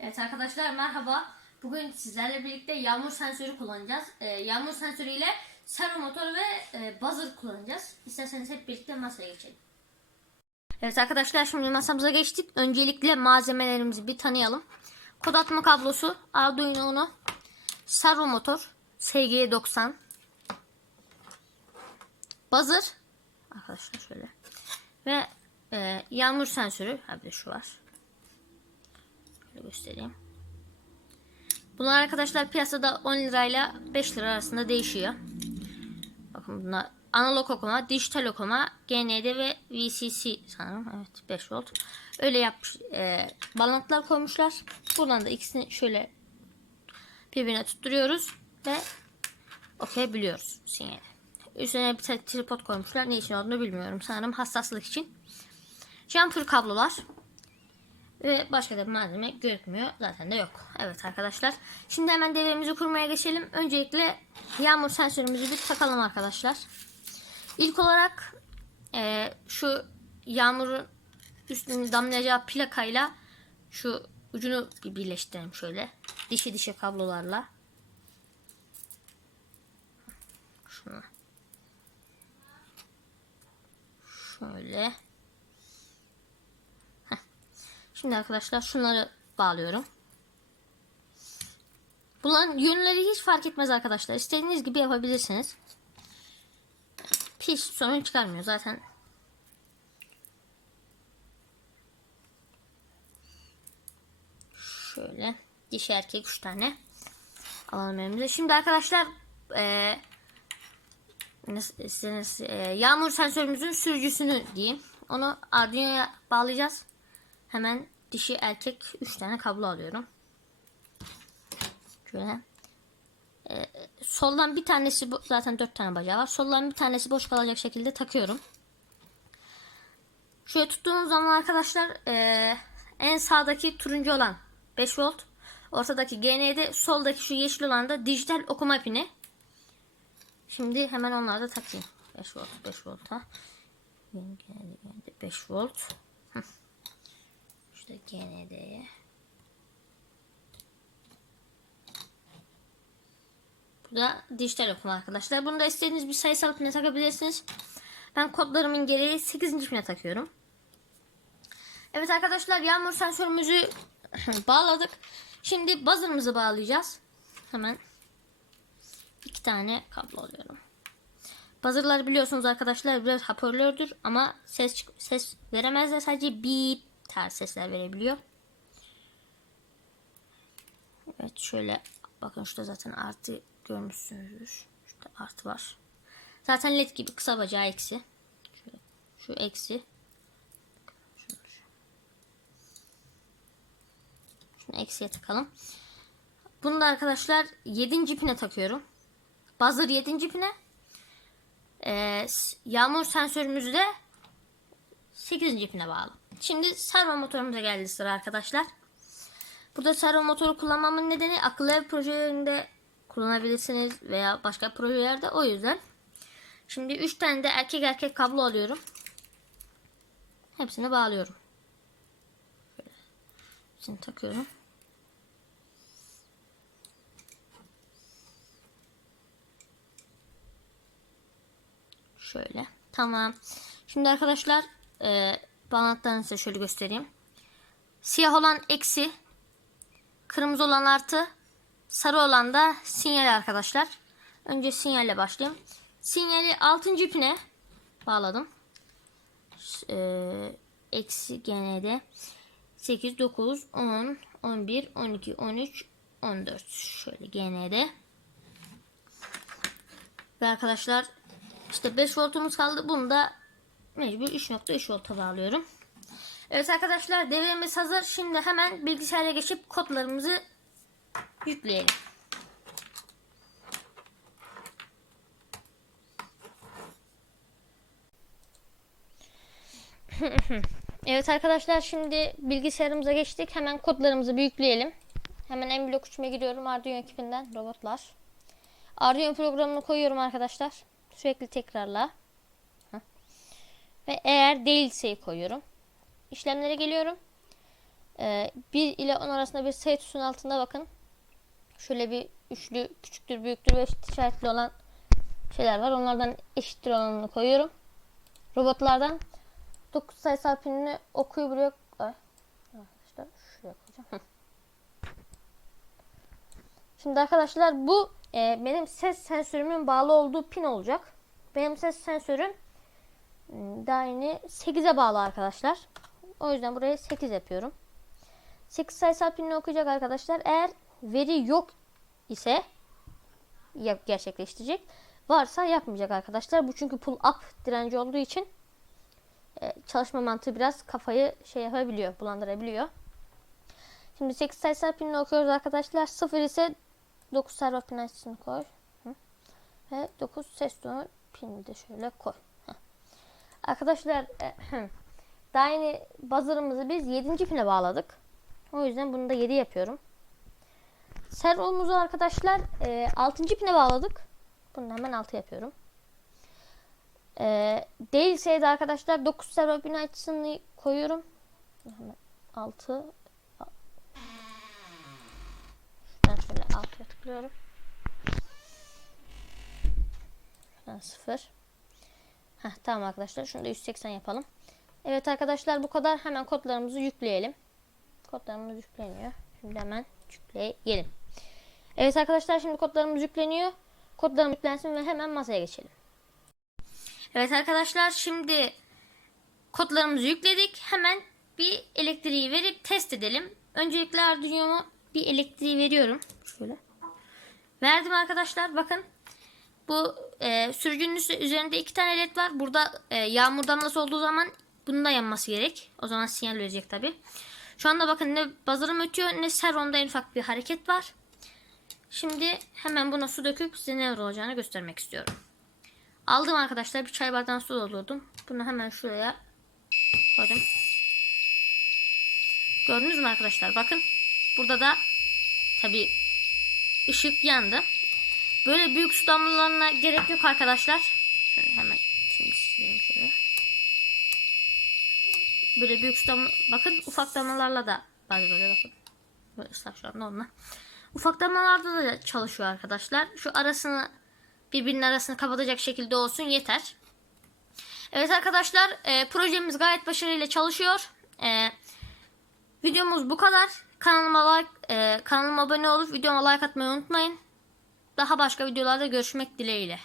Evet arkadaşlar merhaba. Bugün sizlerle birlikte yağmur sensörü kullanacağız. Ee, yağmur sensörü ile servo motor ve e, buzzer kullanacağız. İsterseniz hep birlikte masaya geçelim. Evet arkadaşlar şimdi masamıza geçtik. Öncelikle malzemelerimizi bir tanıyalım. Kod atma kablosu, Arduino Uno, servo motor, SG90, buzzer, arkadaşlar şöyle ve e, yağmur sensörü. Ha bir de şu var. Göstereyim. Bunlar arkadaşlar piyasada 10 lirayla 5 lira arasında değişiyor. Bakın bunlar analog okuma, dijital okuma, GND ve VCC sanırım. Evet 5 volt. Öyle yapmış. E, bağlantılar koymuşlar. Buradan da ikisini şöyle birbirine tutturuyoruz ve okuyabiliyoruz sinyali. Üstüne bir tane tripod koymuşlar. Ne için olduğunu bilmiyorum. Sanırım hassaslık için. Jumper kablolar. Ve başka da malzeme görünmüyor. Zaten de yok. Evet arkadaşlar. Şimdi hemen devremizi kurmaya geçelim. Öncelikle yağmur sensörümüzü bir takalım arkadaşlar. İlk olarak e, şu yağmurun üstünün damlayacağı plakayla şu ucunu bir birleştirelim şöyle. Dişi dişe kablolarla. Şunu. Şöyle. Şimdi arkadaşlar şunları bağlıyorum. Bunların yönleri hiç fark etmez arkadaşlar. İstediğiniz gibi yapabilirsiniz. Hiç sorun çıkarmıyor zaten. Şöyle dişi erkek 3 tane alalım elimize. Şimdi arkadaşlar eee nasıl istediğiniz, e, yağmur sensörümüzün sürücüsünü diyeyim. Onu Arduino'ya bağlayacağız. Hemen dişi erkek 3 tane kablo alıyorum. Şöyle. E, soldan bir tanesi zaten 4 tane bacağı var. Soldan bir tanesi boş kalacak şekilde takıyorum. Şöyle tuttuğumuz zaman arkadaşlar e, en sağdaki turuncu olan 5 volt. Ortadaki GND soldaki şu yeşil olan da dijital okuma pini. Şimdi hemen onları da takayım. 5 volt 5 volta. Geldi geldi 5 volt. GND'ye. Bu da dijital okuma arkadaşlar. Bunu da istediğiniz bir sayısal pine takabilirsiniz. Ben kodlarımın gereği 8. pine takıyorum. Evet arkadaşlar yağmur sensörümüzü bağladık. Şimdi buzzer'ımızı bağlayacağız. Hemen iki tane kablo alıyorum. Buzzer'lar biliyorsunuz arkadaşlar biraz hoparlördür ama ses ses veremezler sadece beep tarz sesler verebiliyor. Evet şöyle bakın şurada zaten artı görmüşsünüzdür. Şurada artı var. Zaten led gibi kısa bacağı eksi. Şöyle, şu eksi. Şunu, eksiye takalım. Bunu da arkadaşlar 7. pine takıyorum. Buzzer 7. pine. Ee, yağmur sensörümüzü de 8. pine bağlı. Şimdi servo motorumuza geldi sıra arkadaşlar. Burada servo motoru kullanmamın nedeni akıllı ev projelerinde kullanabilirsiniz veya başka projelerde o yüzden. Şimdi 3 tane de erkek erkek kablo alıyorum. Hepsini bağlıyorum. Böyle. Hepsini takıyorum. Şöyle. Tamam. Şimdi arkadaşlar e, bağlantılarını size şöyle göstereyim. Siyah olan eksi. Kırmızı olan artı. Sarı olan da sinyal arkadaşlar. Önce sinyalle başlayayım. Sinyali 6. ipine bağladım. E, eksi gene de 8, 9, 10, 11, 12, 13, 14. Şöyle gene de. Ve arkadaşlar işte 5 voltumuz kaldı. Bunu da mecbur 3.3 volta bağlıyorum. Evet arkadaşlar devremiz hazır. Şimdi hemen bilgisayara geçip kodlarımızı yükleyelim. evet arkadaşlar şimdi bilgisayarımıza geçtik. Hemen kodlarımızı bir yükleyelim. Hemen en blok 3'üme giriyorum. Arduino ekibinden robotlar. Arduino programını koyuyorum arkadaşlar. Sürekli tekrarla. Ve eğer değilse koyuyorum. İşlemlere geliyorum. Ee, 1 ile 10 arasında bir sayı tuşunun altında bakın. Şöyle bir üçlü küçüktür büyüktür ve eşit işaretli olan şeyler var. Onlardan eşittir olanını koyuyorum. Robotlardan 9 sayısal pinini okuyu buraya Ay. Arkadaşlar şuraya koyacağım. Şimdi arkadaşlar bu e, benim ses sensörümün bağlı olduğu pin olacak. Benim ses sensörüm daha yeni 8'e bağlı arkadaşlar. O yüzden buraya 8 yapıyorum. 8 sayısal pinini okuyacak arkadaşlar. Eğer veri yok ise gerçekleştirecek. Varsa yapmayacak arkadaşlar. Bu çünkü pull up direnci olduğu için e, çalışma mantığı biraz kafayı şey yapabiliyor, bulandırabiliyor. Şimdi 8 sayısal pinini okuyoruz arkadaşlar. 0 ise 9 servo pin açısını koy. Ve 9 ses tonu pini de şöyle koy. Arkadaşlar e, daha yeni buzzer'ımızı biz 7. pine bağladık. O yüzden bunu da 7 yapıyorum. Servomuzu arkadaşlar e, 6. pine bağladık. Bunu hemen 6 yapıyorum. E, değilse de arkadaşlar 9 servo pin açısını koyuyorum. Hemen 6 Şuradan şöyle 6'ya tıklıyorum. Şuradan 0. Heh, tamam arkadaşlar. Şunu da 180 yapalım. Evet arkadaşlar bu kadar. Hemen kodlarımızı yükleyelim. Kodlarımız yükleniyor. Şimdi hemen yükleyelim. Evet arkadaşlar şimdi kodlarımız yükleniyor. Kodlarımız yüklensin ve hemen masaya geçelim. Evet arkadaşlar şimdi kodlarımızı yükledik. Hemen bir elektriği verip test edelim. Öncelikle Arduino'ma bir elektriği veriyorum. Şöyle. Verdim arkadaşlar. Bakın. Bu e, sürücünün üzerinde iki tane led var. Burada e, yağmur damlası olduğu zaman bunun da yanması gerek. O zaman sinyal verecek tabi. Şu anda bakın ne buzzer'ım ötüyor ne servomda en ufak bir hareket var. Şimdi hemen buna su döküp size ne olacağını göstermek istiyorum. Aldım arkadaşlar bir çay bardağına su doldurdum. Bunu hemen şuraya koydum. Gördünüz mü arkadaşlar? Bakın. Burada da tabi ışık yandı. Böyle büyük su damlalarına gerek yok arkadaşlar. Şöyle hemen şimdi silelim şöyle. Böyle büyük su damla... Bakın ufak damlalarla da bazen oluyor bakın. Böyle ıslak şu anda onunla. Ufak damlalarda da çalışıyor arkadaşlar. Şu arasını birbirinin arasını kapatacak şekilde olsun yeter. Evet arkadaşlar e, projemiz gayet başarıyla çalışıyor. E, videomuz bu kadar. Kanalıma like, e, kanalıma abone olup videoma like atmayı unutmayın. Daha başka videolarda görüşmek dileğiyle.